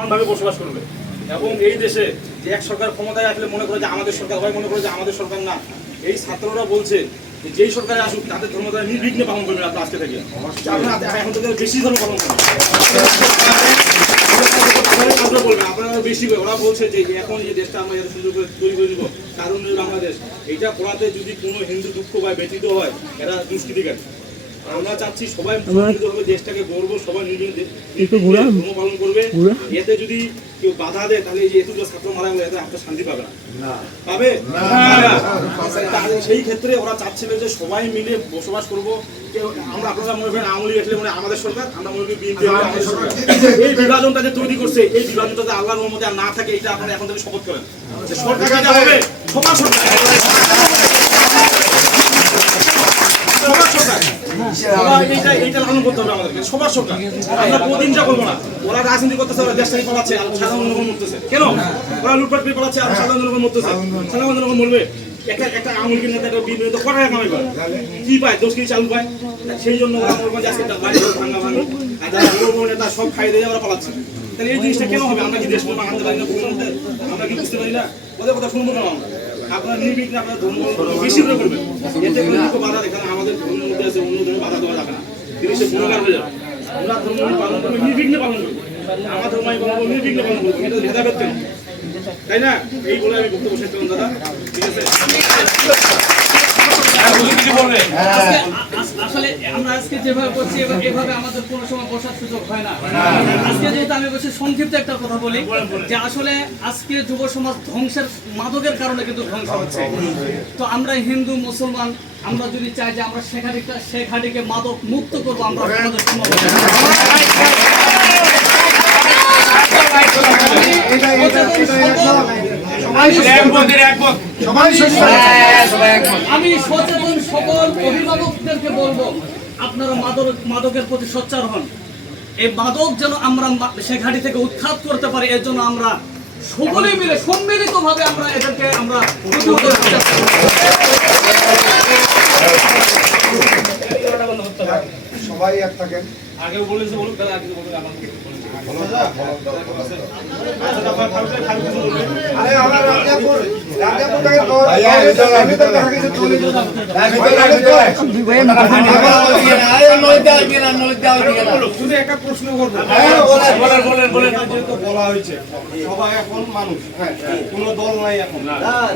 সমানভাবে বসবাস করবে। এবং এই দেশে যে এক সরকার ক্ষমতায় আসলে মনে করে যে আমাদের সরকার হয় মনে করে যে আমাদের সরকার না এই ছাত্ররা বলছে যে যেই সরকারে আসুক তাদের ধর্ম তারা নির্বিঘ্নে পালন করবেন আপনার আজকে থেকে। এখন থেকে বেশি ধর্ম পালন করবেন আপনারা বলবেন আপনারা বেশি ওরা বলছে যে এখন যে দেশটা আমরা এত সুন্দর করে তৈরি করে দিব কারণ বাংলাদেশ। এইটা করাতে যদি কোনো হিন্দু দুঃখ বা ব্যতীত হয় এরা দুষ্কৃতিকারী। আমরা চাচ্ছি সবাই হবে দেশটাকে গর্ব সবাই নিজ নিজ একটু ঘুরান। পালন করবে। এতে যদি কেউ বাধা দেয় তাহলে এই এতগুলো ছাত্র মারা গেলে এতে আপনার শান্তি পাবে না। পাবে? পাবে। তাহলে সেই ক্ষেত্রে ওরা চাচ্ছিল যে সবাই মিলে বসবাস করব। আমরা আপনারা মনে করেন আওয়ামী লীগ মনে আমাদের সরকার আমরা মনে করি বিএনপি আমাদের সরকার। এই বিভাজনটা যে তৈরি করছে এই বিভাজনটা যে আল্লাহর মধ্যে আর না থাকে এটা আপনারা এখন থেকে শপথ করেন। সরকার হবে সবার সরকার সবার না। কি পায়? দশ কেজি চাল পায়? সেই জন্য সব খাই দিয়ে ওরা পালাচ্ছে। তাহলে এই জিনিসটা কেন হবে? আমরা কি দেশ না না? আমরা কি বুঝতে পারি না? ওদের কথা শুনব কেন আমরা? আপনারা নির্বিঘ্নে আপনার ধর্ম বেশি করে করবেন এতে কোনো কিছু বাধা দেখেন, আমাদের ধর্মের মধ্যে আছে, অন্য ধর্মে বাধা দেওয়া যাবে না। তিনি সে গুণগার হয়ে যাবে। আমরা ধর্ম পালন করব, নির্বিঘ্নে পালন করব। আমার ধর্ম আমি পালন নির্বিঘ্নে পালন করব। এটা ভেদাভেদ তাই না? এই বলে আমি বক্তব্য শেষ করলাম, দাদা। ঠিক আছে? আজকে- আস- আসলে আমরা আজকে যেভাবে করছি এভাবে- আমাদের কোনো সময় বসার সুযোগ হয় না। আজকে যেহেতু আমি বলছি সংক্ষিপ্ত একটা কথা বলি যে আসলে আজকে যুব সমাজ ধ্বংসের মাদকের কারণে কিন্তু ধ্বংস হচ্ছে। তো আমরা হিন্দু মুসলমান আমরা যদি চাই যে আমরা শেখাটিকে শেখাটিকে মাদক মুক্ত করব আমরা আমি সচেতন অভিভাবকদেরকে বলব আপনারা মাদক মাদকের প্রতি সোচ্চার হন। এই মাদক যেন আমরা সে ঘাটি থেকে উৎখাত করতে পারি এর জন্য আমরা সকলে মিলে সম্মিলিত ভাবে আমরা এদেরকে আমরা। সবাই এক থাকেন। আগেও বলেছে দাদা আগে বলুক। বলা হয়েছে সবাই এখন মানুষ কোনো দল নাই এখন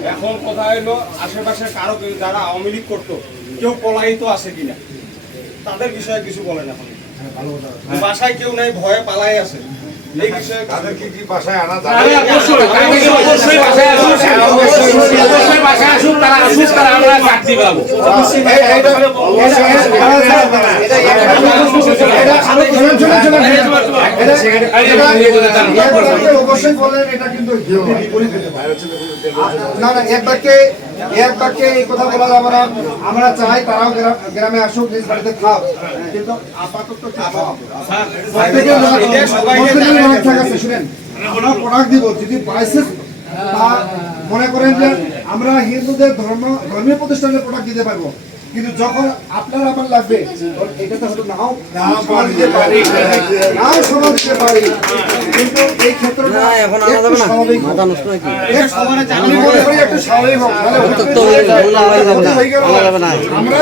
এখন কথা হলো আশেপাশে কারও যারা আওয়ামী লীগ করতো কেউ পলায়িত আছে কিনা তাদের বিষয়ে কিছু বলেন এখন। বাসায় কেউ নাই ভয়ে পালাই আছে এই বিষয়ে তাদের কি কি বাসায় আনা আরে অবশ্যই, বাসায় অবশ্যই বাসায় আসুক, তারা আসুক, তারা আমরা চাকরি পাবো। অবশ্যই বললেন এটা কিন্তু না না এক বাক্যে পক্ষে এই কথা বলা যাবে না আমরা চাই তারাও গ্রামে আসুক নিজ বাড়িতে খাও কিন্তু আপাতত প্রত্যেকের প্রত্যেকের আছে, শুনেন। আমরা প্রোডাক্ট দিব যদি বাইসেস বা মনে করেন যে আমরা হিন্দুদের ধর্ম ধর্মীয় প্রতিষ্ঠানের প্রোডাক্ট দিতে পারব কিন্তু যখন আপনার আমার লাগবে তখন এটাতে হয়তো নাও নাও দিতে পারি। নাও সমাজ দিতে পারি। কিন্তু এই ক্ষেত্রটা এখন আনা যাবে না। মাথা নষ্ট নাকি আমি মনে করি একটু স্বাভাবিক হোক। নাহলে হয়ে গেল। আমরা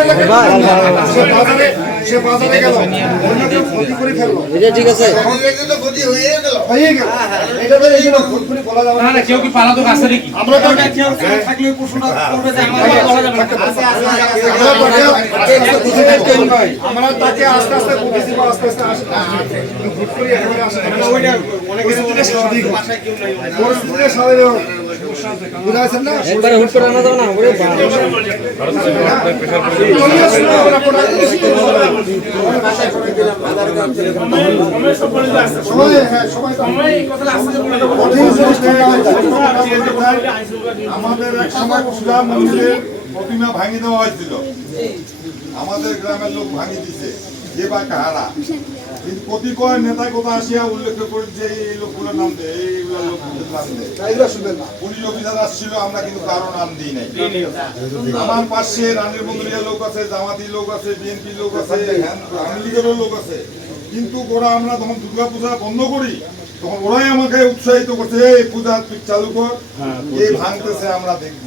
সে বাজারে গেল। অন্য কেউ ক্ষতি করে ফেলল। ঠিক আছে। হয়ে গেল। এটা তো এই জন্য করে বলা যাবে না। কেউ কি পালাতক আছে নাকি? আমরা তো কেউ থাকলে প্রশ্নটা করবে যে আমাদের বলা যাবে না। আমরা তাকে আস্তে আস্তে বুঝেছি বা আস্তে আস্তে আসে। ভুট করে একেবারে আসে। না। ওইটা অনেক কিছু স্বাভাবিক বাসায় কেউ নাই। পরিস্থিতি স্বাভাবিক আমাদের এক মন্দিরের প্রতিমা ভাঙি দেওয়া হয়েছিল আমাদের গ্রামের লোক ভাঙি দিছে। যে বা কাহারা? কিন্তু কতিপয় নেতা কথা আসিয়া উল্লেখ করেছে এই লোকগুলোর নাম দেয়? এইগুলো লোকগুলোর নাম দেয়। এইগুলো শুনবেন না। পুলিশ অফিসার আসছিল আমরা কিন্তু কারও নাম দিই নাই। আমার পাশে রানীর বন্ধুরিয়া লোক আছে জামাতি লোক আছে বিএনপি লোক আছে আওয়ামী লীগেরও লোক আছে। কিন্তু ওরা আমরা যখন দুর্গা পূজা বন্ধ করি তখন ওরাই আমাকে উৎসাহিত করছে এই পূজা তুই চালু কর এই ভাঙতেছে আমরা দেখব।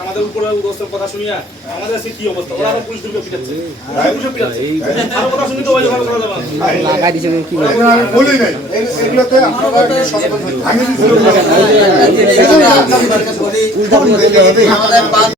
আমাদের উপরে উদ্যোগস্থের কথা শুনিয়া আমাদের আজকে কি অবস্থা ওরা পুলিশ দুর্গ পিটাচ্ছে আমাদের